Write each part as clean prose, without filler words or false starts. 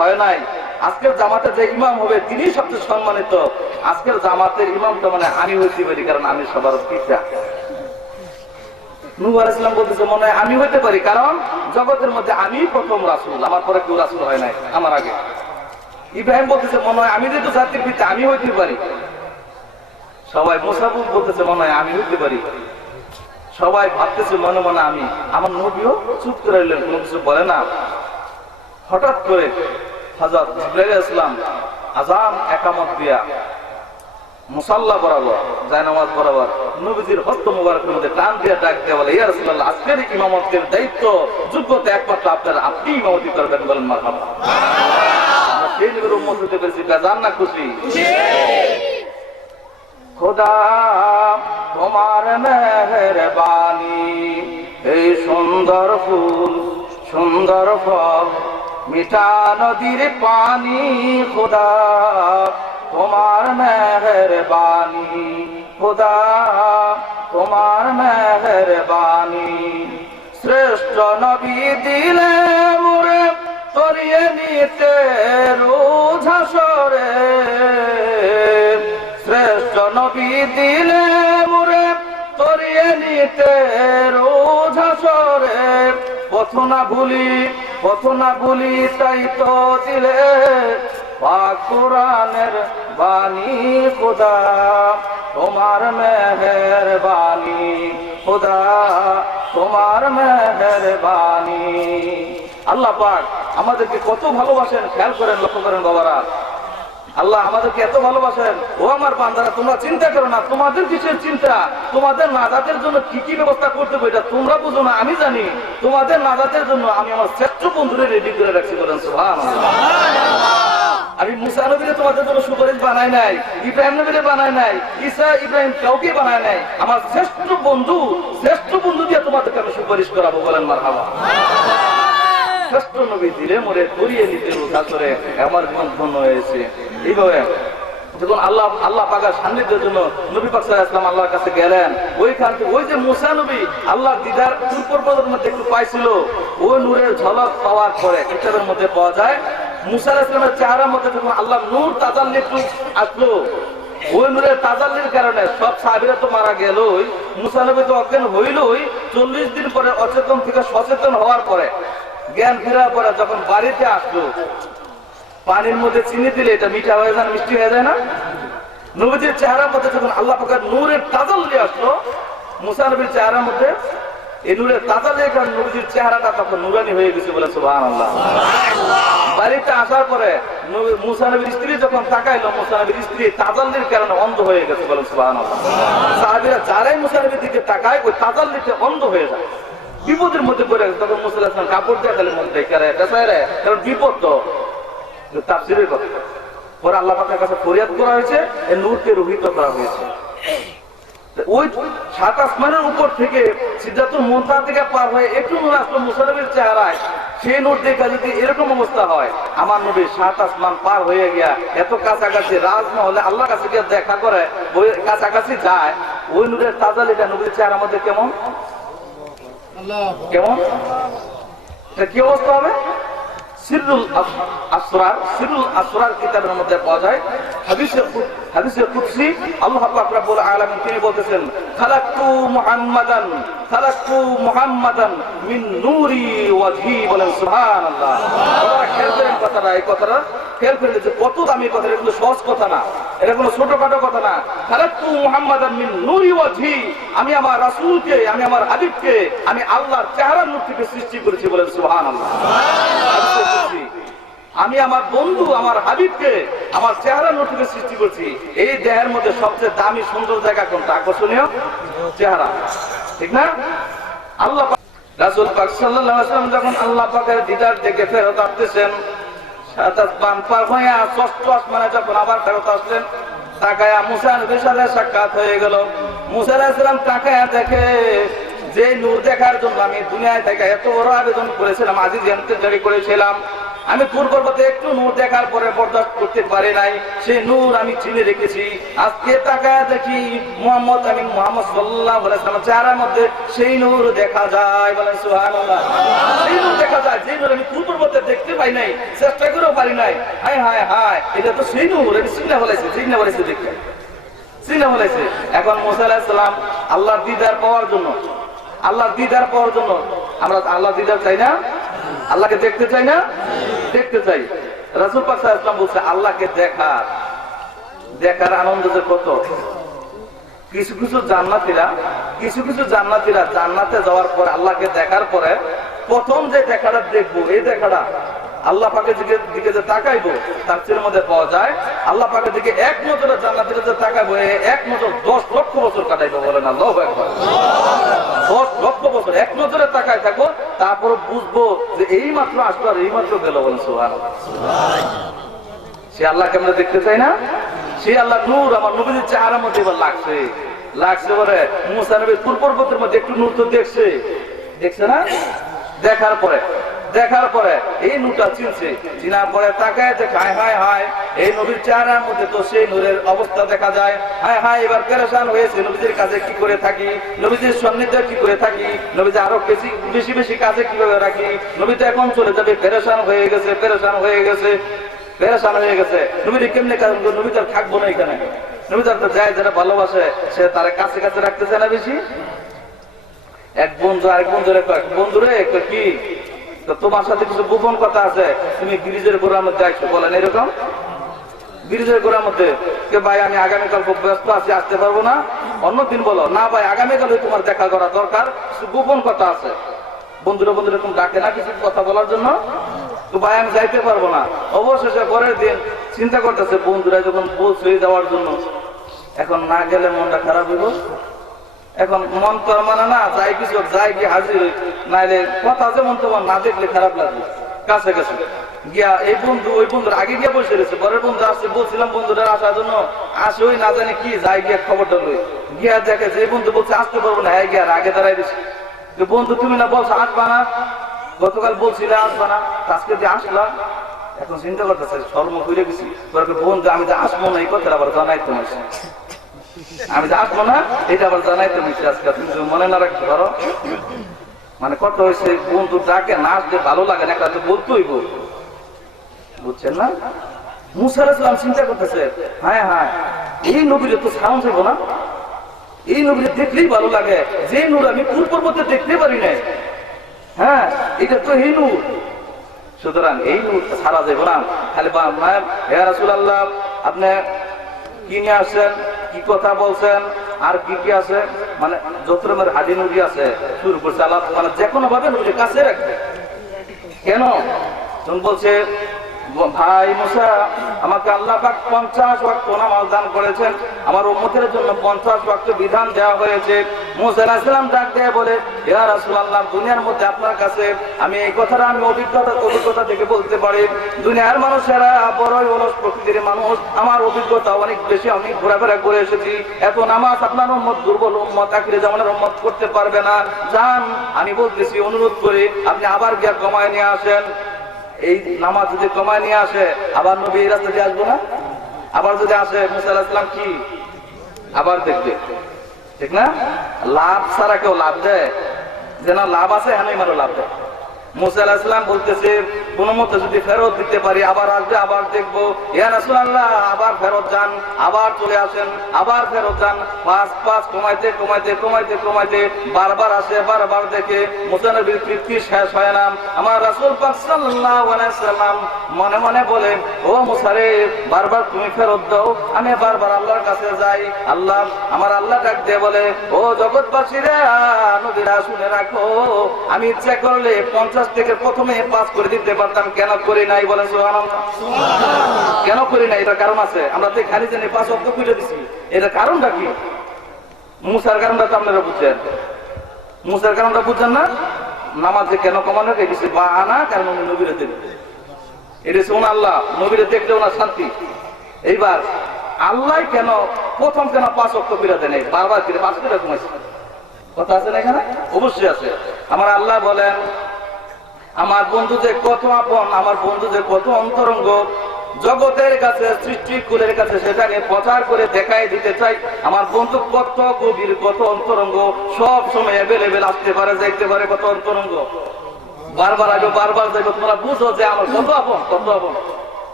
হয় নাই। আজকের জামাতে যে ইমাম হবে তিনি সবচেয়ে সম্মানিত। আজকের জামাতের ইমাম তো মানে আমি হইতে পারি, কারণ আমি সবার পিতা। নূহ আলাইহিস সালাম বলতেছে মনে হয় আমি হইতে পারি, কারণ জগতের মধ্যে আমি প্রথম রাসূল, আমার পরে কেউ রাসূল হয় নাই আমার আগে। ইব্রাহিম বলতেছে মনে হয় আমি যেহেতু জাতির পিতা আমি হইতে পারি। সবাই মুসা বলতেছে মনে হয় আমি হইতে পারি। সবাই ভাবতেছে মনে মনে আমি। আমার নবীও চুপ করে রইলেন, কোনো কিছু বলে না। হঠাৎ করে হযরত জিবরাইল আলাইহিস সালাম আযান একামত দিয়া মুসাল্লা বরাবর জায়নামাজ বরাবর নবীজির হস্ত মুবারকের মধ্যে টান দিয়ে ডাক দিয়ে বলে, ইয়া রাসূলুল্লাহ, আজকের ইমামতের দায়িত্ব যোগ্যতা একমাত্র আপনার, আপনি ইমামতি করবেন। বলেন মারহাবা। আমরা সেই নবীর উম্মত হতে পেরেছি, বেজান না খুশি? খোদা তোমার মেহেরবানি, এই সুন্দর ফুল সুন্দর ফল মিঠা নদীর পানি, খোদা তোমার মেহেরবানি, খোদা তোমার মেহেরবানি। শ্রেষ্ঠ নবী দিলে মোরে করিয়ে নিতে রোজ হাসরে, শ্রেষ্ঠ নবী দিলে মোরে করিয়ে নিতে রোজ হাসরে। পথ না ভুলি তাই তো দিলে পাক কোরআনের বাণী, খোদা তোমার মেহেরবানি, খোদা তোমার মেহেরবানি। আল্লাহ পাক আমাদেরকে কত ভালোবাসেন, খেয়াল করেন, লক্ষ্য করেন বাবারা। আল্লাহ আমাদেরকে এত ভালোবাসেন। ও আমার বান্দারা, তোমরা চিন্তা করো না, তোমাদের কিসের চিন্তা? তোমাদের নাজাতের জন্য কি কি ব্যবস্থা করতে হবে এটা তোমরা বুঝো না, আমি জানি। তোমাদের নাজাতের জন্য আমি আমার শ্রেষ্ঠ বন্ধুরে রেডি করে রাখছি। বলেন সুবহানাল্লাহ। আমি মুসা নবীরে তোমাদের জন্য সুপারিশ বানাই নাই, ইব্রাহিম নবীরে বানাই নাই, ঈসা ইব্রাহিম কাউকে বানাই নাই। আমার শ্রেষ্ঠ বন্ধু দিয়ে তোমাদেরকে আমি সুপারিশ করাবো। বলেন মারহাবা। শ্রেষ্ঠ নবী দিলে মোরে করিয়ে নিতে রোজা করে আমার জীবন ধন্য হয়েছে। এইভাবে যখন আল্লাহ পাকের সান্নিধ্যের জন্য নবী পাক সাল্লাল্লাহু আলাইহি ওয়াসাল্লাম আল্লাহর কাছে গেলেন, ওইখান থেকে ওই যে মুসা নবী আল্লাহ দিদার পূর্বের মধ্যে একটু পাইছিল, ওই নূরের ঝলক পাওয়ার পরে কিতাবের মধ্যে পাওয়া যায় মুসা আলাইহিস সালামের চেহারার মধ্যে যখন আল্লাহ নূর তাজাল্লি একটু আসলো, ওই নূরের তাজাল্লির কারণে সব সাহাবীরা তো মারা গেলই, মুসা নবী তো অজ্ঞান হইলই। 40 দিন পরে অচেতন থেকে সচেতন হওয়ার পরে, জ্ঞান ফেরার পরে যখন বাড়িতে আসলো, পানির মধ্যে চিনি দিলে এটা মিঠা হয়ে যায় না, মিষ্টি হয়ে যায় না? নবীজির চেহারার মধ্যে যখন আল্লাহ পাকের নূরের তাজাল্লি আসলো মুসা নবীর চেহারার মধ্যে, এই নূরের তাজাল্লির কারণে নবীজির চেহারাটা তখন নূরানি হয়ে গেছে। বলে সুবহানাল্লাহ। বাড়িতে আসার পরে মুসা নবীর স্ত্রী যখন তাকাইলো, মুসা নবীর স্ত্রী তাজাল্লির কারণে অন্ধ হয়ে গেছে। বলে সুবহানাল্লাহ। সাহাবীরা যারাই মুসা নবীর দিকে তাকায় ওই তাজাল্লিতে অন্ধ হয়ে যায়, বিপদের মধ্যে পড়ে গেছে। তখন মুসা আলাইহিস সালাম কাপড় দিয়ে খালি মধ্যে কারণ বিপদ তো তাফসীরের কথা। পরে আল্লাহ পাকের কাছে ফরিয়াদ করা হয়েছে, এই নূরকে রোহিত করা হয়েছে। ওই 7 আসমানের উপর থেকে সিদরাতুল মুনতাহা থেকে পার হয়ে একটু নূর আসলো মুসা নবীর চেহারায়। সেই নূর দেখে যদি এরকম অবস্থা হয়, আমার নবী 7 আসমান পার হয়ে গিয়া এত কাছাকাছি রাজমহলে আল্লাহর কাছে গিয়ে দেখা করে, ওই কাছাকাছি যায়, ওই নূরের তাজাল্লিটা নবীর চেহারার মধ্যে কেমন কেমন কি অবস্থা হবে? সিররুল আসরার কিতাবের মধ্যে পাওয়া যায়, হাদিসে কুদসি আল্লাহ পাক রব্বুল আলামিন তিনি বলতেছেন, খালাকতু মুহাম্মাদান মিন নূরি ওয়াজহি। বলেন সুবহানাল্লাহ। আপনারা খেয়াল করেন কথাটা, এই কথাটা খেয়াল করেন যে কত দামি কথা, এগুলো সহজ কথা না, এটা কোনো ছোটখাটো কথা না। খালাকতু মুহাম্মাদান মিন নূরি ওয়াজহি, আমি আমার রাসূলকে, আমি আমার হাবিবকে আমি আল্লাহর চেহারার নূর থেকে সৃষ্টি করেছি। বলেন সুবহানাল্লাহ। আমি আমার বন্ধু আমার হাবিবকে আমার চেহারার নূর থেকে সৃষ্টি করছি। এই দেহের মধ্যে সবচেয়ে দামি সুন্দর জায়গা কোনটা? আকর্ষণীয় চেহারা, ঠিক না? আল্লাহ রাসূল পাক সাল্লাল্লাহু আলাইহি ওয়াসাল্লাম যখন আল্লাহ পাকের দিদার থেকে ফেরত আসতেছেন, 7 আসমান পার হয়ে 6ষ্ঠ আসমানে যখন আবার ফেরত আসলেন, তাকায়া মুসা নবীর সাথে সাক্ষাৎ হয়ে গেল। মুসা আলাইহিস সালাম তাকায়া দেখে যে নূর দেখার জন্য আমি দুনিয়ায় থেকে এত বড় আবেদন করেছিলাম, আজিজ জানতে জারি করেছিলাম, আমি তুর পর্বতে একটু নূর দেখার পরে বরদাস্ত করতে পারি নাই, সেই নূর আমি চিনে রেখেছি। আজকে তাকায় দেখি মোহাম্মদ সাল্লাল্লাহু আলাইহি ওয়াসাল্লাম চেহারার মধ্যে সেই নূর দেখা যায়। বলেন সুবহানাল্লাহ। সেই নূর দেখা যায়, যে নূর আমি তুর পর্বতে দেখতে পাই নাই, চেষ্টা করেও পারি নাই। হায় হায় হায়, এটা তো সেই নূর। এটা চিন্তা বলেছে দেখতে চিন্তা বলেছে। এখন মুসা আলাইহিস সালাম আল্লাহর দিদার পাওয়ার জন্য আমরা আল্লাহর দিদার চাই না? আল্লাহকে দেখতে চাই না? দেখতে চাই। রাসূল পাক সাল্লাল্লাহু আলাইহি ওয়াসাল্লাম বলছে আল্লাহকে দেখার আনন্দ যে কত। কিছু কিছু জান্নাতীরা জান্নাতে যাওয়ার পর আল্লাহকে দেখার পরে প্রথম যে দেখাটা দেখবো, এই দেখাটা আল্লাহ পাকের দিকে যে তাকাইবো তাফসীরের মধ্যে পাওয়া যায়, আল্লাহ পাকের দিকে এক নজরে জান্নাতীরা যে তাকাইবো, এক নজর 10 লক্ষ বছর কাটাইবো। বলেন আল্লাহু আকবার। 10 লক্ষ বছর এক নজরে তাকায় থাকবো, তারপর বুঝবো যে এই মাত্র আসলো আর এই মাত্র গেল। বলেন সুবহানাল্লাহ। সে আল্লাহকে আমরা দেখতে চাই না? সেই আল্লাহ নূর আমার নবীর চেহারার মধ্যে এবার লাগছে বলে মুসা নবী তুর পর্বতের মধ্যে একটু নূর তো দেখছে না? দেখার পরে এই নূরটা চিনার পরে তাকায় দেখে হায় হায় হায়, এই নবীর চেহারার মধ্যে তো সেই নূরের অবস্থা দেখা যায়। হায় হায়, এবার পেরেশান হয়েছে, নবীদের কাছে কি করে থাকি, নবীদের সান্নিধ্যে কি করে থাকি, নবীদের আরো বেশি কাছে কিভাবে রাখি। নবী তো এখন চলে যাবে, পেরেশান হয়ে গেছে। নবীর কেমনে নবী তার থাকবো না এখানে। নবী তার যায় যারা ভালোবাসে সে তার কাছে রাখতে চায় না বেশি। এক বন্ধু আরেক বন্ধুরে কি তোমার সাথে কিছু গোপন কথা আছে, তুমি ব্রিজের গোড়ার মধ্যে আসছো। বলেন এরকম ব্রিজের গোড়ার মধ্যে ভাই আমি আগামীকাল খুব ব্যস্ত আছি, আসতে পারবো না, অন্যদিন বলো। না ভাই আগামীকাল তোমার দেখা করা দরকার, কিছু গোপন কথা আছে। বন্ধুরা এরকম ডাকে না কিছু কথা বলার জন্য, তো ভাই আমি যাইতে পারবো না। অবশেষে পরের দিন চিন্তা করতেছে, বন্ধুরা যখন বলছে যাওয়ার জন্য, এখন না গেলে মনটা খারাপ হইব। এখন মন তো মানে না, যাই কি হাজির হই, নাইলে কথা যেমন তোমার না দেখলে খারাপ লাগবে। কাছে গিয়া এই বন্ধু ওই বন্ধুর আগে গিয়ে বসে রয়েছে, পরের বন্ধু আসছে, বলছিলাম বন্ধুরা আসার জন্য, আসে ওই না জানি কি যাই গিয়া খবরটা লই গিয়া দেখে যে বন্ধু বলছে আসতে পারবো না, হ্যাঁ গিয়া আগে দাঁড়াই দিচ্ছে। বন্ধু তুমি না বলছো আসবা না, গতকাল বলছিলে আসবা না, আজকে যে আসলাম। এখন চিন্তা করতেছে শর্ম করে গেছি, বন্ধু আমি যে আসবো না এই কথাটা আবার জানাইতে হয়েছে, আমি যে আসবো না এটা আবার জানাইতে হয়েছে আজকে, তুমি মনে না রাখতে পারো। মানে কত হয়েছে, বন্ধু ডাকে না আসলে ভালো লাগে না, একটা বলতেই বুঝছেন না? মুসা আলাইহিস সালাম চিন্তা করতেছে হায় হায়, এই নবীর তো সাউন্ড হইব না, এই নবীর দেখলেই ভালো লাগে, যে নূর আমি তুর পর্বতে দেখতে পারি নাই। হ্যাঁ, এটা তো এই নূর, সুতরাং এই নূর ছাড়া যাবে না। খালি হে রাসূলুল্লাহ আপনি কি নিয়ে আসছেন, কি কথা বলছেন, আর কি আছে, মানে যত রকমের হাডি নুড়ি আছে শুরু করছে আল্লাহ, মানে যে কোনো ভাবে নবীর কাছে রাখবে। কেন বলছে, ভাই মুসা আমাকে আল্লাহ পাক 50 ওয়াক্ত নামাজ দান করেছেন, আমার উম্মতের জন্য 50 ওয়াক্ত বিধান দেওয়া হয়েছে। মুসা আলাইহিস সালাম ডাক দিয়ে বলে, ইয়া রাসূলুল্লাহ দুনিয়ার মধ্যে আপনার কাছে আমি এই কথাটা আমি অভিজ্ঞতা থেকে বলতে পারি, দুনিয়ার মানুষেরা বড়ই অলস প্রকৃতির মানুষ, আমার অভিজ্ঞতা অনেক বেশি, আমি ঘোরাফেরা করে এসেছি। এত নামাজ আপনার উম্মত দুর্বল উম্মত আখিরে জামানের উম্মত করতে পারবে না। যান, আমি বলতেছি অনুরোধ করে আপনি আবার গিয়া কমায় নিয়ে আসেন। এই নামাজ যদি কমায় নিয়ে আসে, আবার নবী এই রাস্তা দিয়ে আসবো না? আবার যদি আসে মুসা আলাইহিস সালাম কি আবার দেখবে, ঠিক না? লাভ ছাড়া কেউ লাভ দেয়? যে না লাভ আছে হ্যাঁ মারো লাভ দেয়। মুসা আলাইহিস সালাম বলতেছে কোন মতে যদি ফেরত দিতে পারি, আবার আসবে, আবার দেখবো। ইয়া রাসূলুল্লাহ আবার ফেরত যান, আবার চলে আসেন, আবার ফেরত যান। পাঁচ কমাইতে বারবার আসে, বারবার দেখে মুসা নবীর তৃপ্তি শেষ হয় না। আমার রাসূল পাক সাল্লাল্লাহু আলাইহি সাল্লাম মনে মনে বলে, ও মুসা রে বারবার তুমি ফেরত দাও, আমি বারবার আল্লাহর কাছে যাই। আমার আল্লাহ ডাক দিয়ে বলে, ও জগৎবাসীরা নবীরা শুনে রাখো, আমি ইচ্ছা করলে 50 থেকে প্রথমে 5 করে দিতে পারতাম, কেন করি নাই? বলেন সুবহানাল্লাহ। কেন করি নাই? এটা কারণ আছে। আমরা তো খালি জানি 5 ওয়াক্ত পড়ে দিছি, এটা কারণটা কি? মুসার কারণটা তো আপনারা বুঝছেন, মুসার কারণটা বুঝছেন না? নামাজে কেন কমানো গেছে বাহানা, কারণ উনি নবীরে দেখবে, এটা শোন আল্লাহ নবীরে দেখলে ওনার শান্তি। এইবার আল্লাহ কেন প্রথম কেন 5 ওয়াক্ত পড়ে দেন, বারবার করে 5 করে কমাইছে? কথা আছে না এখানে? অবশ্যই আছে। আমার আল্লাহ বলেন, আমার বন্ধু যে কত আপন, আমার বন্ধু যে কত অন্তরঙ্গ, জগতের কাছে সৃষ্টিকুলের কাছে সেটাকে প্রচার করে দেখাই দিতে চাই আমার বন্ধু কত গভীর, কত অন্তরঙ্গ, সব সময় অ্যাভেলেবেল, আসতে পারে যাইতে পারে, কত অন্তরঙ্গ, বারবার আসবে বারবার যাইবে, তোমরা বুঝো যে আমার কত আপন, কত আপন।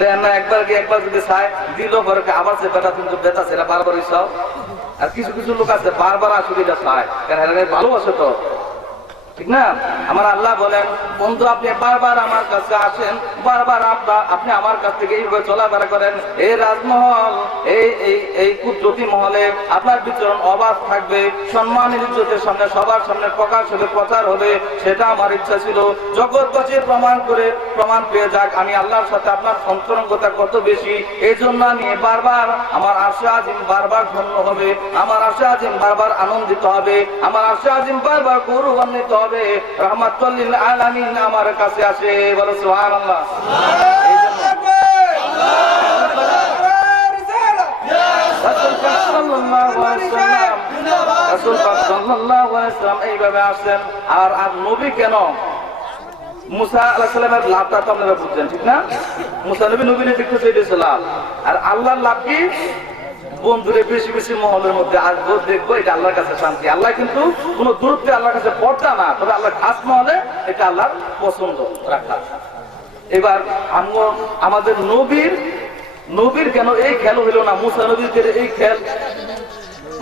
দেন না একবার কি একবার যদি চায় দিল ঘরে আবার সে বেটা কিন্তু বেটা সেটা বারবার ইচ্ছাও। আর কিছু কিছু লোক আছে বারবার আসলে এটা চায়, কারণ ভালোবাসে তো, ঠিক না? আমার আল্লাহ বলেন বন্ধু আপনি বারবার আমার কাছে আসেন, বারবার আপনি আমার কাছ থেকে এইভাবে চলাফেরা করেন, এই রাজমহল, এই কুদরতি মহলে আপনার বিচরণ অবাধ থাকবে, সম্মানের ইজ্জতের সামনে সবার সামনে প্রকাশ হবে, প্রচার হবে, সেটা আমার ইচ্ছা ছিল। জগৎবাসী প্রমাণ পেয়ে যাক আমি আল্লাহর সাথে আপনার অন্তরঙ্গতা কত বেশি। এই জন্য আমি বারবার আমার আরশে আজিম বারবার ধন্য হবে, আমার আরশে আজিম বারবার আনন্দিত হবে, আমার আরশে আজিম বারবার গৌরবান্বিত হবে, রহমাতুল লিল আলামিন আমার কাছে আসে। বলো সুবহানাল্লাহ। রাসূল পাক সাল্লাল্লাহু আলাইহি ওয়াসাল্লাম এইভাবে আসেন। আর নবী কেন? মুসা আলাইহিস সালামের লাভটা তো আপনারা বুঝছেন, ঠিক না? মুসা নবী নবীনে দেখতে চেয়েছিল, আর আল্লাহর লাভ কি? বন্ধুরে বেশি বেশি মহলের মধ্যে আসবো, দেখবো, এটা আল্লাহর কাছে শান্তি। আল্লাহ কিন্তু কোন দূরত্বে আল্লাহর কাছে পড়তা না, তবে আল্লাহ খাস মহলে এটা আল্লাহর পছন্দ রাখা। এবার আমাদের নবীর কেন এই খেল হইল না? মুসা নবীর এই খেল,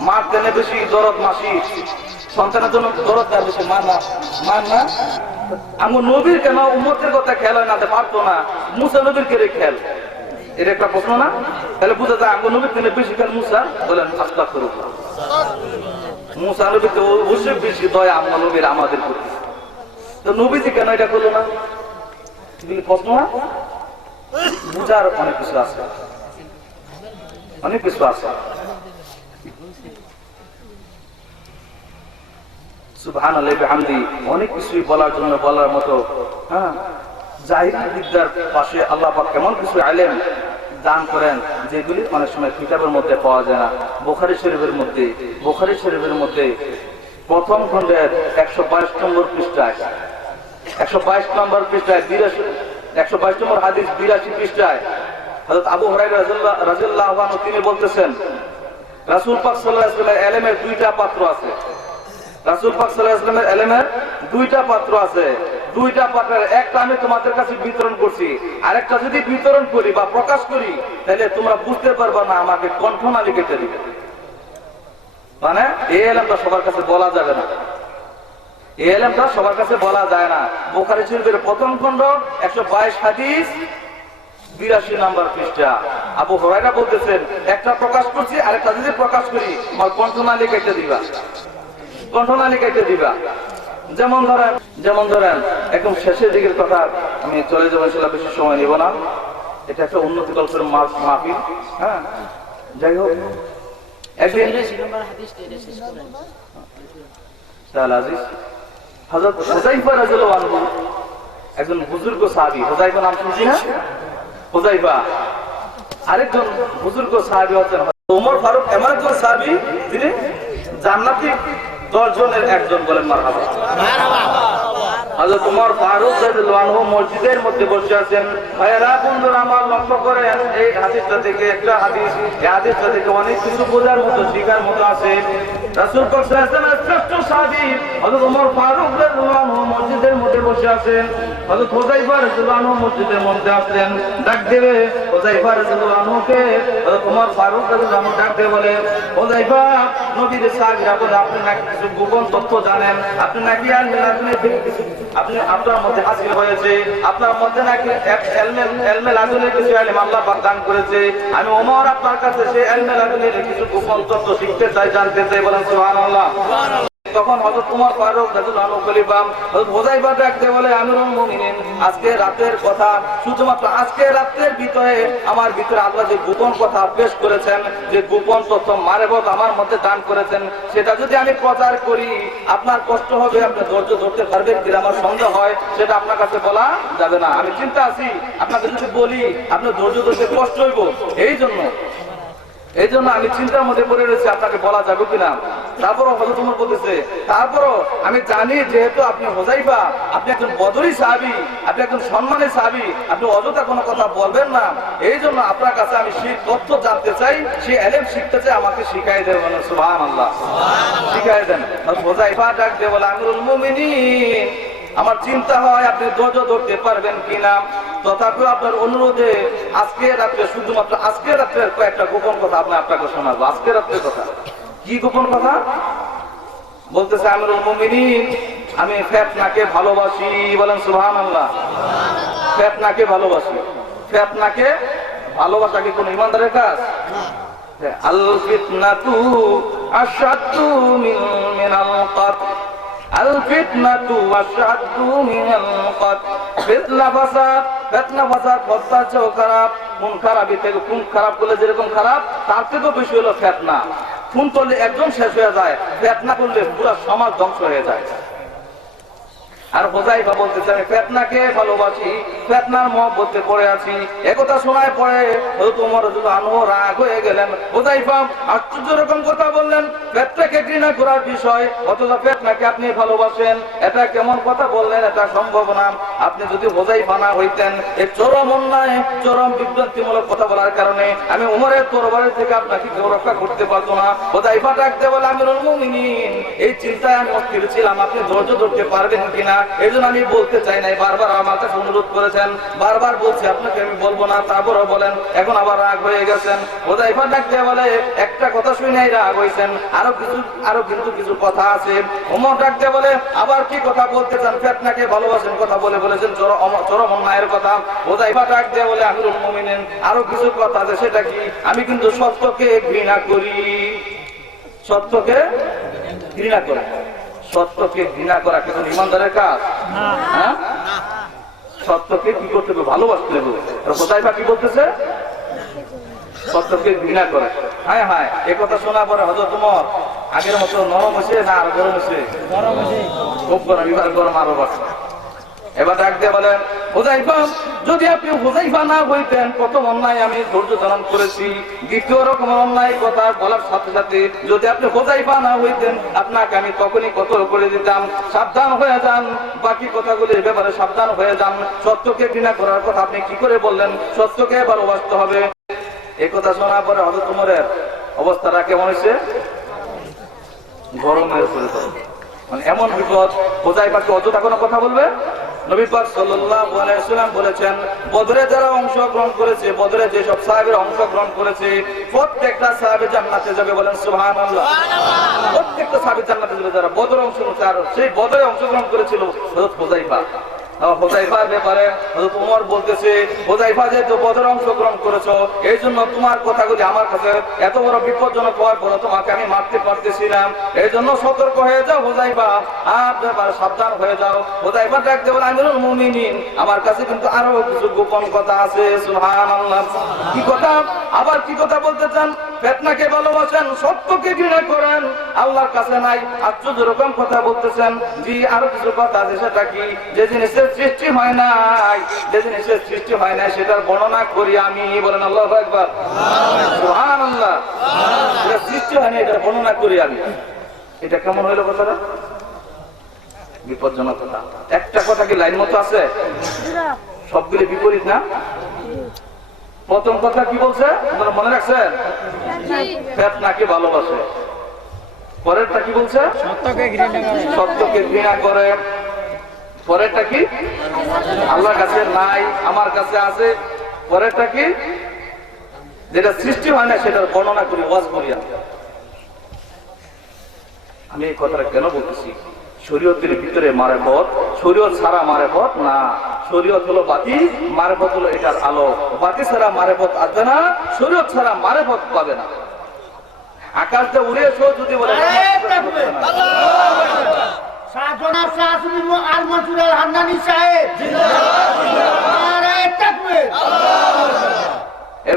মার দেনে বেশি দরদ মাসি, সন্তানের জন্য দরদ দেয় বেশি, মার না। আমার নবীর কেন উম্মতের কথা খেল হয় না পারতো না, মুসা নবীর কে খেল? এটা একটা প্রশ্ন না? তাহলে বুঝা যায় আমার নবীর থেকে বেশি খেল মুসা। বলেন আস্তাগফিরুল্লাহ। মুসা নবী তো অবশ্যই বেশি দয়া আমার নবীর আমাদের প্রতি, তো নবীজি কেন এটা করলো না? প্রশ্ন না? বুঝার অনেক কিছু আছে, অনেক কিছু আছে। সুবহানাল্লাহি ওয়া বিহামদিহি, অনেক কিছুই বলার জন্য, বলার মতো। হ্যাঁ, জাহিরি বিদ্যার পাশে আল্লাহ পাক কেমন কিছু ইলম দান করেন যেগুলি অনেক সময় কিতাবের মধ্যে পাওয়া যায় না। বুখারী শরীফের মধ্যে প্রথম খণ্ডের 122 নম্বর পৃষ্ঠায় 122 নম্বর হাদিস 82 পৃষ্ঠায় হযরত আবু হুরায়রা রাদিয়াল্লাহু আনহু তিনি বলতেছেন রাসূল পাক সাল্লাল্লাহু আলাইহি ওয়াসাল্লামের ইলমের দুইটা পাত্র আছে। রাসূল পাক সাল্লাল্লাহু আলাইহি ওয়াসাল্লামের ইলমের দুইটা পাত্র আছে। দুইটা পাত্রের একটা আমি তোমাদের কাছে বিতরণ করছি, আরেকটা যদি বিতরণ করি বা প্রকাশ করি তাহলে তোমরা বুঝতে পারবে না, আমাকে কণ্ঠনালী কেটে দিবে। মানে এই ইলমটা সবার কাছে বলা যাবে না, এই ইলমটা সবার কাছে বলা যায় না। বুখারী শরীফের প্রথম খণ্ড 122 হাদিস 82 নম্বর পৃষ্ঠা। আবু হুরায়রা বলতেছেন একটা প্রকাশ করছি, আরেকটা যদি প্রকাশ করি আমার কণ্ঠনালী কেটে দিবা। যেমন ধরেন একদম শেষের দিকের কথা আমি চলে যাবো, সেটা বেশি সময় নিব না, এটা একটা উন্নতি গল্পের মাহফিল। হ্যাঁ, যাই হোক, একদিন হযরত হুযায়ফা রাদিয়াল্লাহু আনহু একজন বুজুর্গ সাহাবী, হুযায়ফা নাম শুনছি না? হুযায়ফা আরেকজন বুজুর্গ সাহাবী হচ্ছেন ওমর ফারুক, এমন একজন সাহাবী যিনি জান্নাতি 10 জনের একজন। বলেন মারহাবা। হযরত ওমর ফারুক রাদিয়াল্লাহু আনহু মসজিদের মধ্যে বসে আছেন। ভাইরা বন্ধুরা আমার লক্ষ্য করেন এই হাদিসটা থেকে একটা হাদিস, এই হাদিসটা থেকে অনেক কিছু বোঝার মতো, শিখার মতো আছে। রাসূল পাক সাল্লাল্লাহু আলাইহি ওয়াসাল্লামের শ্রেষ্ঠ সাহাবী হযরত ওমর ফারুক রাদিয়াল্লাহু আনহু মসজিদের মধ্যে বসে আছেন। হযরত হুযায়ফা রাদিয়াল্লাহু আনহু মসজিদের মধ্যে আসলেন, ডাক দেবে হুযায়ফা রাদিয়াল্লাহু আনহুকে। হযরত ওমর ফারুক রাদিয়াল্লাহু আনহু ডাক দিয়ে বলে, হুযায়ফা নবীর সাহাবীরা বলে আপনি নাকি কিছু গোপন তথ্য জানেন, আপনি নাকি আপনি আপনার মধ্যে হাসিল হয়েছে, আপনার মধ্যে নাকি এলমে লাদুনের কিছু ইলম আল্লাহ পাক দান করেছে। আমি ওমর আপনার কাছে সেই এলমে লাদুনের কিছু গোপন তথ্য শিখতে চাই, জানতে চাই। বলেন সুবহানাল্লাহ। তখন হযরত ওমর ফারুক রাদিয়াল্লাহু আনহু খলিফা হযরত হুযায়ফা ডাকতে বলে, আমিরুল মুমিনিন, আজকে রাতের কথা, শুধুমাত্র আজকে রাতের ভিতরে আমার ভিতরে আল্লাহ যে গোপন কথা পেশ করেছেন, যে গোপন তথ্য মারেবত আমার মধ্যে দান করেছেন, সেটা যদি আমি প্রচার করি আপনার কষ্ট হবে, আপনি ধৈর্য ধরতে পারবেন কিনা আমার সন্দেহ হয়, সেটা আপনার কাছে বলা যাবে না। আমি চিন্তা আছি আপনাকে যদি বলি আপনি ধৈর্য ধরতে কষ্ট হইব, এই জন্য এই জন্য আমি চিন্তার মধ্যে পড়ে রয়েছি আপনাকে বলা যাবে কিনা। তারপরও হযরত ওমর বলতেছে, তারপরও আমি জানি যেহেতু আপনি হুযায়ফা, আপনি একজন বদরি সাহাবী, আপনি একজন সম্মানী সাহাবী, আপনি অযথা কোনো কথা বলবেন না। এই জন্য আপনার কাছে আমি সেই তথ্য জানতে চাই, সেই ইলম শিখতে চাই, আমাকে শিখাই দেন। বলেন সুবহানাল্লাহ, শিখাই দেন। হুযায়ফা ডাক দিয়ে বলে, আমিরুল মুমিনিন, আমার চিন্তা হয় আপনি ধৈর্য ধরতে পারবেন কিনা। তথাপিও আপনার অনুরোধে আজকে রাত্রে, শুধুমাত্র আজকে রাত্রে কয়েকটা গোপন কথা আপনাকে শোনাবো। আজকে রাত্রের কথা। কি গোপন কথা? বলতেছে, আমিরুল মুমিনিন, আমি ফিতনাকে ভালোবাসি। বলেন সুবহানাল্লাহ। ফিতনাকে ভালোবাসি। ফিতনাকে ভালোবাসা কি কোন ইমানদারের কাজ? আল ফিতনাতু আশাদ্দু মিনাল কতল, আল ফিতনাতু আশাদ্দু মিনাল কতল। ফিতনা ফাসাদ হত্যার চেয়েও খারাপ। খুন খারাপই থেকে, খুন খারাপ করলে যেরকম খারাপ, তার থেকেও বেশি হলো ফিতনা। খুন করলে একজন শেষ হয়ে যায়, ফিতনা করলে পুরো সমাজ ধ্বংস হয়ে যায়। আর হুযায়ফা বলতেছে, আমি ফিতনাকে ভালোবাসি, ফিতনার মহব্বতে পড়ে আছি। একথা শোনায় পরে হযরত ওমর রাদিয়াল্লাহু আনহু রাগ হয়ে গেলেন। হুযায়ফা আশ্চর্য রকম কথা বললেন, ফিতনাকে ঘৃণা করার বিষয়, অথচ ফিতনাকে আপনি ভালোবাসেন, এটা কেমন কথা বললেন? এটা সম্ভব না। আপনি যদি হুযায়ফা না হইতেন, এই চরম অন্যায়, চরম বিভ্রান্তিমূলক কথা বলার কারণে আমি ওমরের তরবারি থেকে আপনাকে কেউ রক্ষা করতে পারতো না। হুযায়ফা ডাকতে বলে, আমিরুল মুমিনিন, এই চিন্তায় আমি অস্থির ছিলাম, আপনি ধৈর্য ধরতে পারবেন কিনা। এই জন্য আমি বলতে চাই নাই। বারবার আমার কাছে অনুরোধ করেছেন, বারবার বলছি আপনাকে আমি বলবো না, তারপরও বলেন। এখন আবার রাগ হয়ে গেছেন। হুযায়ফা ডাকতে বলে, একটা কথা শুনেই রাগ হয়েছেন, আরো কিন্তু কিছু কথা আছে। ওমর ডাকতে বলে, আবার কি কথা বলতে চান? ফিতনাকে ভালোবাসেন কথা বলে বলেছেন চরম অন্যায়ের কথা। হুযায়ফা ডাকতে বলে, আমিরুল মুমিনিন, আরো কিছু কথা আছে। সেটা কি? আমি কিন্তু সত্যকে ঘৃণা করি। সত্যকে ঘৃণা করি। সত্যকে ঘৃণা করা কি কোন ইমানদারের কাজ? হ্যাঁ, সত্যকে কি করতে হবে? ভালোবাসতে হবে। হুযায়ফা কি বলতেছে? সত্যকে ঘৃণা করে। হ্যাঁ হ্যাঁ, এ কথা শোনা পরে হযরত ওমর আগের মতো নরম হয়েছে না আরো গরম হয়েছে? খুব গরম, এবার গরম আরো বাড়ছে। এবার ডাক দিয়ে বলেন, হুযায়ফা, যদি আপনি হুযায়ফা না হইতেন, প্রথম অন্যায় আমি ধৈর্য ধারণ করেছি, দ্বিতীয় রকম অন্যায় কথা বলার সাথে সাথে যদি আপনি হুযায়ফা না হইতেন, আপনাকে আমি তখনই কতল করে দিতাম। সাবধান হয়ে যান, বাকি কথাগুলির ব্যাপারে সাবধান হয়ে যান। সত্যকে ঘৃণা করার কথা আপনি কি করে বললেন? সত্যকে ভালোবাসতে হবে। এই কথা শোনার পরে হযরত ওমরের অবস্থাটা কেমন হয়েছে? গরমের উপরে গরম। মানে এমন বিপদ। হুযায়ফাকে অযথা কোনো কথা বলবে? নবী পাক সাল্লাল্লাহু আলাইহি ওয়াসাল্লাম বলেছেন, বদরে যারা অংশগ্রহণ করেছে, বদরে যেসব সাহাবীরা অংশগ্রহণ করেছে, প্রত্যেকটা সাহাবী জান্নাতে যাবে। বলেন সুবহানাল্লাহ। প্রত্যেকটা সাহাবী জান্নাতে যাবে যারা বদরে অংশগ্রহণ করেছে। আর সেই বদরে অংশগ্রহণ করেছিল হযরত হুযায়ফা। হুযায়ফার ব্যাপারে হযরত ওমর বলতেছে, হুযায়ফা যেহেতু বদরে অংশগ্রহণ করেছো, এই জন্য তোমার কথাগুলি আমার কাছে এত বড় বিপজ্জনক হওয়ার পরে তোমাকে আমি মারতে পারতেছি না। এই জন্য সতর্ক হয়ে যাও হুযায়ফা, আর ব্যাপারে সাবধান হয়ে যাও। হুযায়ফা ডাকতে বলে, আমিরুল মুমিনিন, আমার কাছে কিন্তু আরো কিছু গোপন কথা আছে। সুবহানাল্লাহ। কি কথা? আবার কি কথা বলতে চান? ফিতনাকে ভালোবাসেন, সত্যকে ঘৃণা করেন, আল্লাহর কাছে নাই। আশ্চর্য রকম কথা বলতেছেন। জি, আরো কিছু কথা আছে। সেটা কি? যে জিনিসের সৃষ্টি হয় নাই, যে জিনিসের সৃষ্টি হয় নাই সেটার বর্ণনা করি আমি। বলেন আল্লাহু আকবার, সুবহানাল্লাহ। যেটা সৃষ্টি হয় নাই এটার বর্ণনা করি আমি। এটা কেমন হইলো কথাটা? বিপজ্জনক কথা। একটা কথা কি লাইন মতো আছে? সবগুলি বিপরীত না? প্রথম কথা কি বলছে আপনারা মনে রাখছেন? ফিতনাকে ভালোবাসে। পরেরটা কি বলছে? সত্যকে ঘৃণা করে। পরেরটা কি? আল্লাহর কাছে নাই, আমার কাছে আছে। পরেরটা কি? যেটা সৃষ্টি হয় না সেটার বর্ণনা করি, ওয়াজ করি। আমি এই কথাটা কেন বলতেছি? শরীয়তের ভিতরে মারেফত, শরীয়ত ছাড়া মারেফত না। শরীয়ত হলো বাতি, মারেফত হলো এটার আলো। বাতি ছাড়া মারেফত আসবে না, শরীয়ত ছাড়া মারেফত পাবে না। আকাশটা উড়ে এসো যদি বলে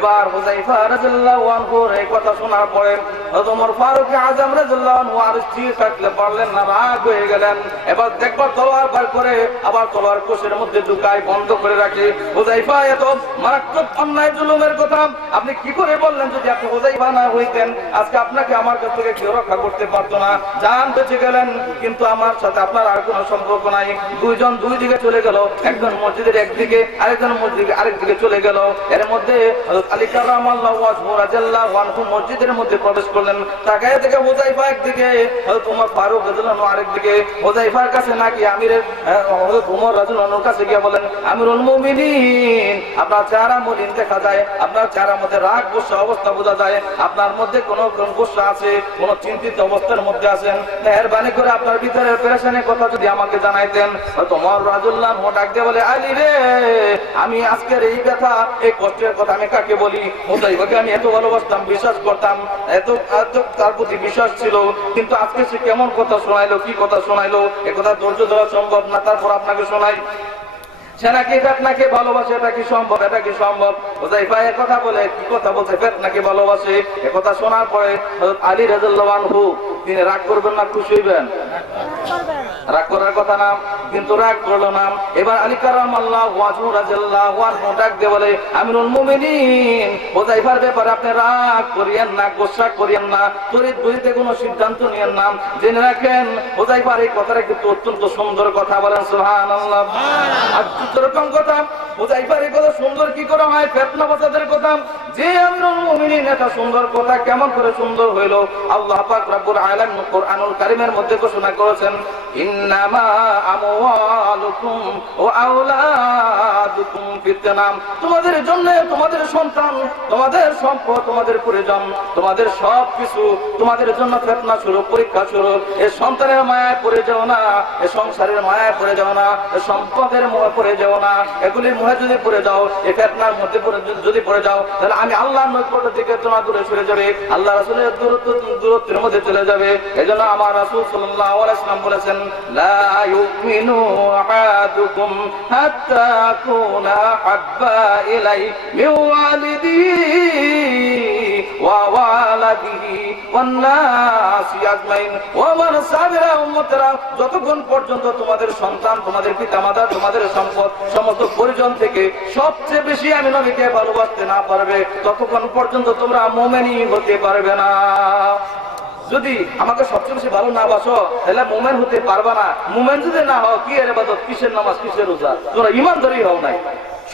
এবার হুযায়ফা রাদিয়াল্লাহু আনহুর এই কথা শোনার পরে হযরত ওমর ফারুক আযম রাদিয়াল্লাহু আনহু আর স্থির থাকতে পারলেন না, রাগ হয়ে গেলেন। এবার দেখবার তলোয়ার বার করে আবার তলোয়ার কোষের মধ্যে ঢুকায় বন্ধ করে রাখে। হুযায়ফা এত মারাত্মক অন্যায় জুলুমের কথা আপনি কি করে বললেন? যদি আপনি হুযায়ফা না হইতেন আজকে আপনাকে আমার কাছ থেকে কেউ রক্ষা করতে পারতো না, জান বেঁচে গেলেন, কিন্তু আমার সাথে আপনার আর কোনো সম্পর্ক নাই। দুইজন দুই দিকে চলে গেল, একজন মসজিদের একদিকে, আরেকজন মসজিদের আরেক দিকে চলে গেল। এর মধ্যে হযরত আলী কারামাল্লাহু ওয়াজহু রাদিয়াল্লাহু আনহু মসজিদের মধ্যে প্রবেশ করলেন। তাকায় দেখে হুযায়ফা একদিকে, হযরত ওমর ফারুক রাদিয়াল্লাহু আনহু আরেকদিকে। হুযায়ফার কাছে নাকি আমিরের হযরত ওমর রাদিয়াল্লাহু আনহুর কাছে গিয়ে বলেন, আমিরুল মুমিনিন, আপনার চেহারা মলিন দেখা যায়, আপনার চেহারার মধ্যে রাগ গোসা অবস্থা বোঝা যায়, আপনার মধ্যে কোনো গোসা আছে, কোন চিন্তিত অবস্থার মধ্যে আছেন, মেহেরবানি করে আপনার ভিতরের পেরেশানির কথা যদি আমাকে জানাইতেন। ওমর রাদিয়াল্লাহু আনহু ডাক দিয়ে বলে, আলী রে, আমি আজকের এই ব্যথা এই কষ্টের কথা আমি কাকে বলি? হুযায়ফাকে আমি এত ভালোবাসতাম, বিশ্বাস করতাম, এত তার প্রতি বিশ্বাস ছিল, কিন্তু আজকে সে কেমন কথা শোনাইলো, কি কথা শোনাইলো, এ কথা ধৈর্য ধরা সম্ভব না, তারপর আপনাকে শোনাই। সে নাকি ফেতনাকে ভালোবাসে, এটা কি সম্ভব? এটা কি সম্ভব? হুযায়ফা এর কথা বলে কি কথা বলছে, ফেতনাকে ভালোবাসে। এ কথা শোনার পরে হযরত আলী রাদিয়াল্লাহু আনহু তিনি রাগ করবেন না খুশি হইবেন? রাগ করার কথা না, কিন্তু রাগ করলো না। এবার আলী কারামাল্লাহু ওয়াজহু রাদিয়াল্লাহু আনহু ডাক দিয়ে বলে, আমিরুল মুমিনিন, হুযায়ফার ব্যাপারে আপনি রাগ করিয়েন না, গোসা করিয়েন না, তড়িৎ গতিতে কোনো সিদ্ধান্ত নিয়েন না। জেনে রাখেন হুযায়ফার এই কথাটা কিন্তু অত্যন্ত সুন্দর কথা। বলেন সুবহানাল্লাহ। আর এরকম কথা হুযায়ফার এই কথা সুন্দর কি করে হয়? ফিতনা ফাসাদের কথা যে আমিরুল মুমিনিন, এটা সুন্দর কথা কেমন করে সুন্দর হইল? আল্লাহ পাক রব্বুল আলামিন কুরআনুল কারীমের মধ্যে ঘোষণা করেছেন, ইন্নামা আমওয়ালুকুম ওয়া আওলাদুকুম ফিতনা, তোমাদের জন্য তোমাদের সন্তান, তোমাদের সম্পদ, তোমাদের পরিজন, তোমাদের সবকিছু তোমাদের জন্য ফিতনা স্বরূপ, পরীক্ষা স্বরূপ। এই সন্তানের মায়ায় পড়ে যাও না, এই সংসারের মায়ায় পড়ে যাও না, এই সম্পদের মোহে পড়ে যাও না। এগুলির মোহে যদি পড়ে যাও, এই ফিতনার মধ্যে যদি পড়ে যাও, তাহলে আমি আল্লাহর নৈকট্য থেকে তোমার দূরে সরে যাবে, আল্লাহ রাসূলের দূরত্বের মধ্যে চলে যাবে। এজন্য আমার রাসূল সাল্লাল্লাহু আলাইহি ওয়াসাল্লাম বলেছেন, লা ইউমিনু আহাদুকুম হাত্তা কুনা হাব্বা ইলাই মিন ওয়ালিদিহি ওয়া ওয়ালাদিহি ওয়ান নাসি আজমাইন। ও আমার সাহাবীরা, উম্মতেরা, যতক্ষণ পর্যন্ত তোমাদের সন্তান, তোমাদের পিতামাতা, তোমাদের সম্পদ, সমস্ত পরিজন থেকে সবচেয়ে বেশি আমি নবীকে ভালোবাসতে না পারবে, ততক্ষণ পর্যন্ত তোমরা মুমিনই হতে পারবে না। যদি আমাকে সবচেয়ে বেশি ভালো না বাসো, তাহলে মুমিন হতে পারবে না। মুমিন যদি না হও, কি এর ইবাদত, কিসের নামাজ, কিসের রোজা? তোমরা ঈমানদারই হও নাই।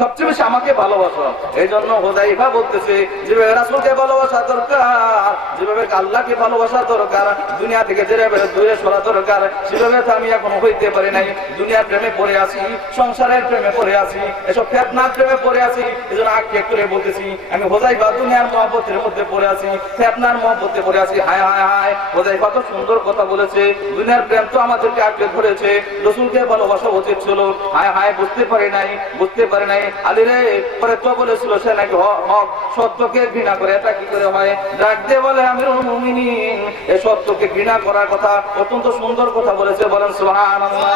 সবচেয়ে বেশি আমাকে ভালোবাসো। এই জন্য হুযায়ফা বলতেছে, যেভাবে রাসূলকে ভালোবাসা দরকার, যেভাবে আল্লাহকে ভালোবাসা দরকার, দুনিয়া থেকে যেভাবে দূরে সরা দরকার, সেভাবে তো আমি এখন হইতে পারি নাই। দুনিয়ার প্রেমে পড়ে আছি, সংসারের প্রেমে পড়ে আছি, এসব ফিতনার প্রেমে পড়ে আছি। এই জন্য আক্ষেপ করে বলতেছি, আমি হুযায়ফা দুনিয়ার মহব্বতের মধ্যে পড়ে আছি, ফিতনার মহব্বতে পড়ে আছি। হায় হায় হায়, হুযায়ফা তো সুন্দর কথা বলেছে, দুনিয়ার প্রেম তো আমাদেরকে আঁকড়ে ধরেছে, রাসূলকে ভালোবাসা উচিত ছিল। হায় হায়, বুঝতে পারি নাই, বুঝতে পারি নাই। আলী রে, পরে তো বলেছিল সে নাকি হক সত্যকে ঘৃণা করে, এটা কি করে হয়? ডাক দিয়ে বলে, আমিরুল মুমিনিন, এই সত্যকে ঘৃণা করার কথা অত্যন্ত সুন্দর কথা বলেছে। বলেন সুবহানাল্লাহ।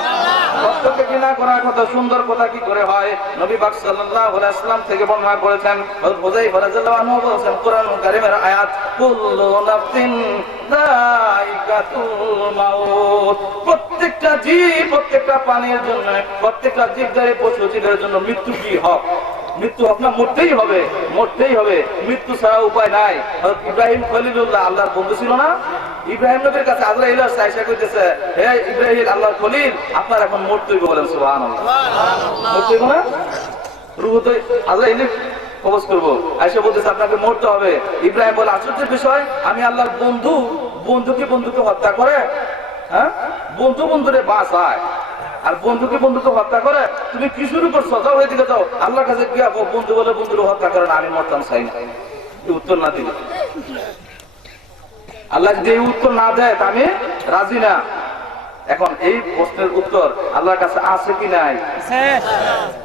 সত্যকে ঘৃণা করার কথা সুন্দর কথা কি করে হয়? নবী পাক সাল্লাল্লাহু আলাইহি ওয়াসাল্লাম থেকে বর্ণনা করেছেন, হযরত হুযায়ফা রাদিয়াল্লাহু আনহু বলেছেন, কোরআনুল কারীমের আয়াত, কুল্লু নাফসিন যায়িকাতুল মাউত, প্রত্যেকটা জীব, প্রত্যেকটা প্রাণীর জন্য, প্রত্যেকটা জীবধারী পশু জীবের জন্য মৃত্যু কি হক, মৃত্যু হক না, মরতেই হবে, মরতেই হবে, মৃত্যু ছাড়া উপায় নাই। ইব্রাহিম খলিলুল্লাহ আল্লাহর বন্ধু ছিল না? ইব্রাহিম নবীর কাছে আজরাইল আয়েশা কইতেছে, হে ইব্রাহিম, আল্লাহর খলিল, আপনার এখন মরতেই হবে। বলেন সুবহানাল্লাহ। মরতেই হবে না, রূহ তো আজরাইল কবজ করবো। আয়েশা বলতেছে, আপনাকে মরতে হবে। ইব্রাহিম বলে, আশ্চর্যের বিষয়, আমি আল্লাহর বন্ধু, বন্ধুকে বন্ধুকে হত্যা করে? হ্যাঁ, বন্ধু বন্ধুরে বাঁচায়, আর বন্ধুকে বন্ধুকে হত্যা করে? তুমি কি শুরু করছো? যাও এদিকে যাও, আল্লাহর কাছে গিয়া বন্ধু বলে বন্ধুরে হত্যা করে না, আমি মরতাম চাই না। উত্তর না দিলে, আল্লাহ যে উত্তর না দেয় আমি রাজি না। এখন এই প্রশ্নের উত্তর আল্লাহর কাছে আছে কি নাই?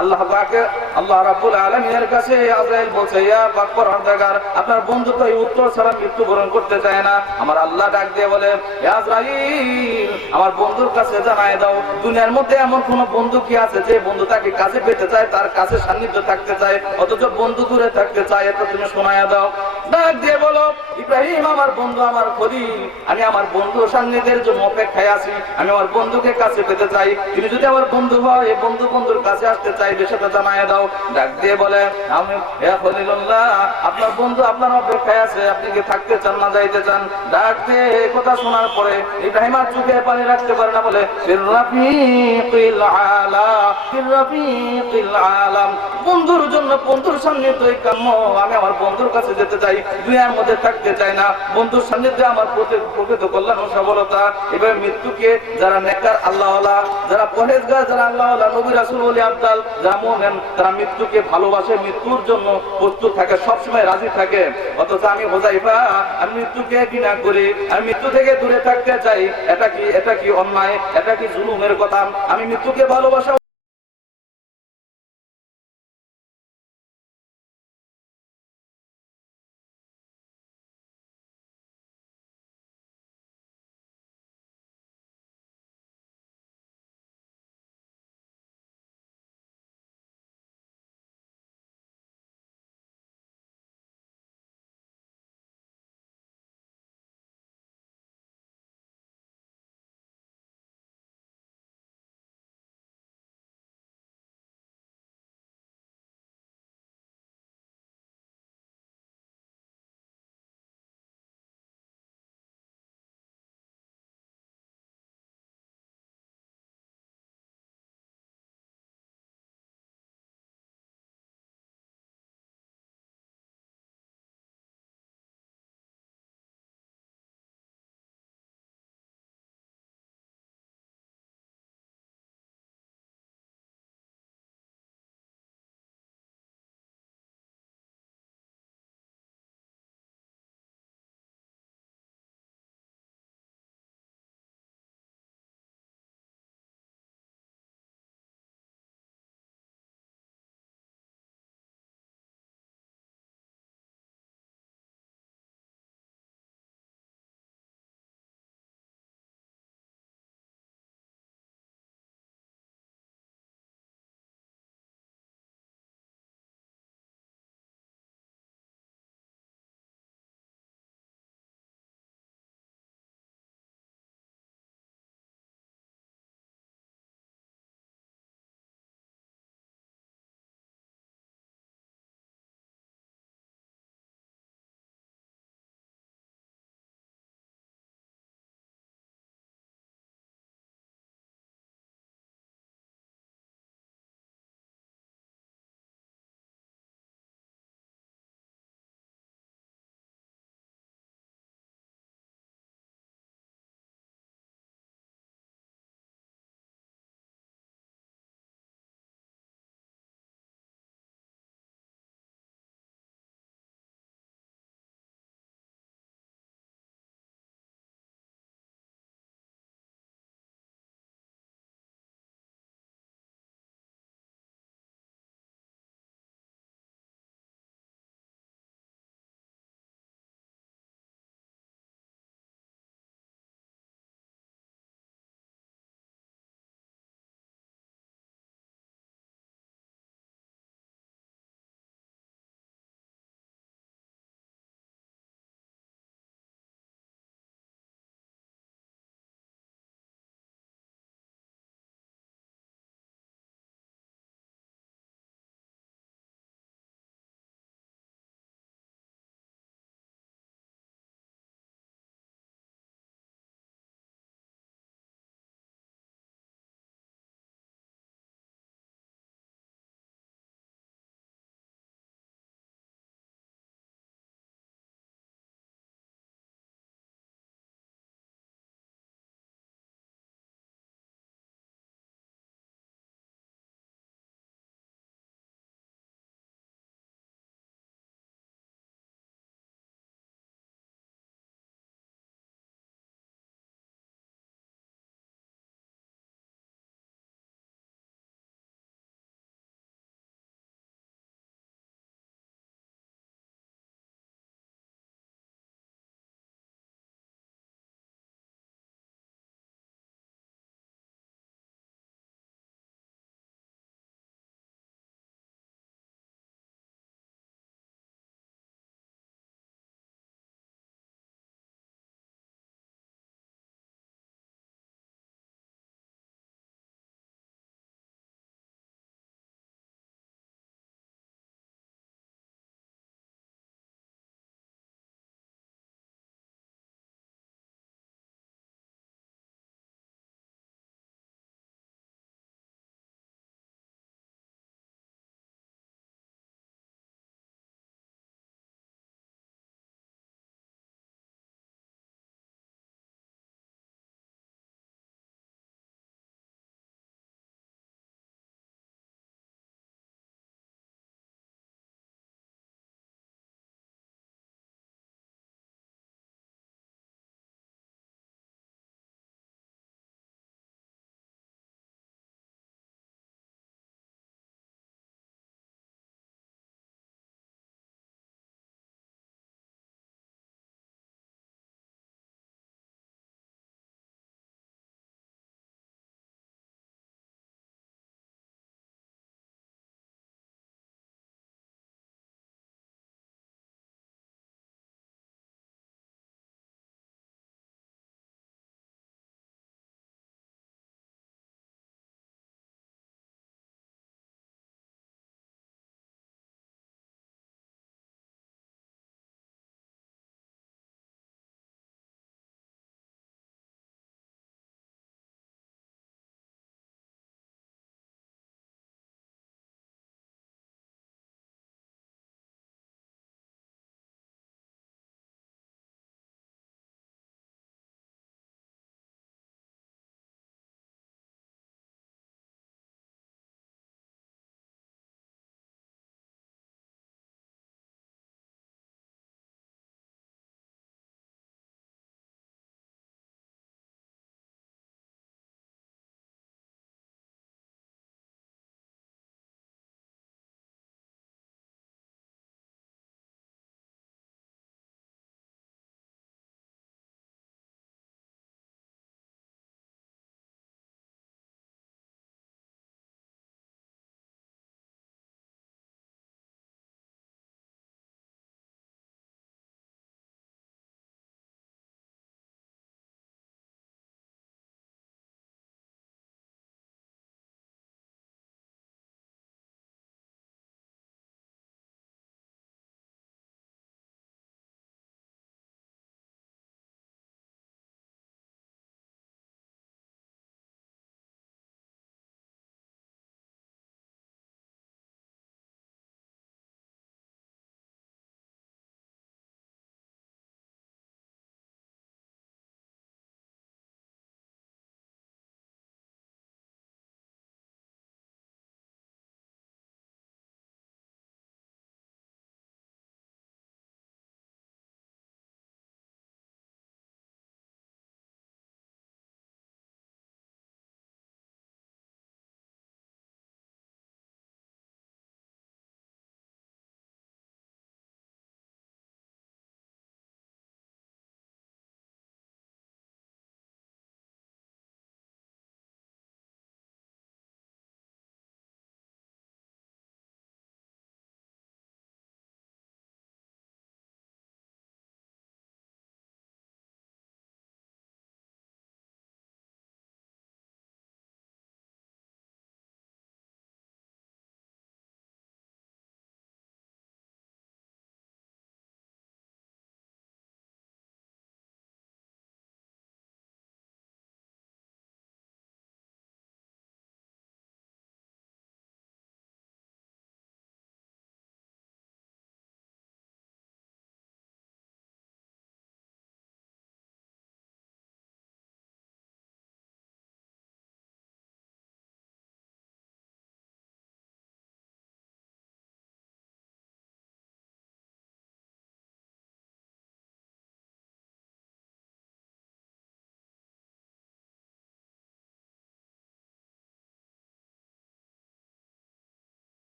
আল্লাহ পাকের আল্লাহ রাব্বুল আলামিনের কাছে আজরাইল বলছে, ইয়া পাক পরওয়ারদিগার, আপনার বন্ধু তো এই উত্তর ছাড়া মৃত্যুবরণ করতে চায় না। আমার আল্লাহ ডাক দিয়ে বলে, ইয়া আজরাইল, আমার বন্ধুর কাছে জানায় দাও, দুনিয়ার মধ্যে এমন কোন বন্ধু কি আছে যে বন্ধু তাকে কাছে পেতে চায়, তার কাছে সান্নিধ্য থাকতে চায়, অথচ বন্ধু দূরে থাকতে চায়, এটা তুমি শোনায়া দাও। ডাক দিয়ে বলো, ইব্রাহিম আমার বন্ধু, আমার খলিল, আমি আমার বন্ধু সান্নিধ্যের জন্য অপেক্ষায় আছি, আমি আমার বন্ধুকে কাছে পেতে চাই, তুমি যদি আমার বন্ধু হয়, এই বন্ধুর কাছে আসতে চাইবে, সেটা জানায় দাও। ডাক দিয়ে বলে, আমি হে খলিলুল্লাহ, আপনার বন্ধু আপনার অপেক্ষায় আছে, আপনি কি থাকতে চান না যাইতে চান? ডাক দিয়ে এই কথা শোনার পরে ইব্রাহিম আর চোখে পানি রাখতে পারে না, বলে, ফির রাফিকিল আলা, ফির রাফিকিল আলাম, বন্ধুর জন্য বন্ধুর সান্নিধ্যই কাম্য, আমি আমার বন্ধুর কাছে যেতে চাই, দুনিয়ার মধ্যে থাকতে চাই না, বন্ধুর সান্নিধ্যে আমার প্রকৃত কল্যাণ ও সফলতা। এবার মৃত্যুকে যারা নেককার আল্লাহওয়ালা, যারা পরহেজগার, যারা আল্লাহওয়ালা, নবী রাসূল ওলি আবদাল যারা মুমিন, তারা মৃত্যুকে ভালোবাসে, মৃত্যুর জন্য প্রস্তুত থাকে, সবসময় রাজি থাকে। অথচ আমি হুযায়ফা, আমি মৃত্যুকে ঘৃণা করি, আমি মৃত্যু থেকে দূরে থাকতে চাই। এটা কি অন্যায়, এটা কি জুলুমের কথা? আমি মৃত্যুকে ভালোবাসা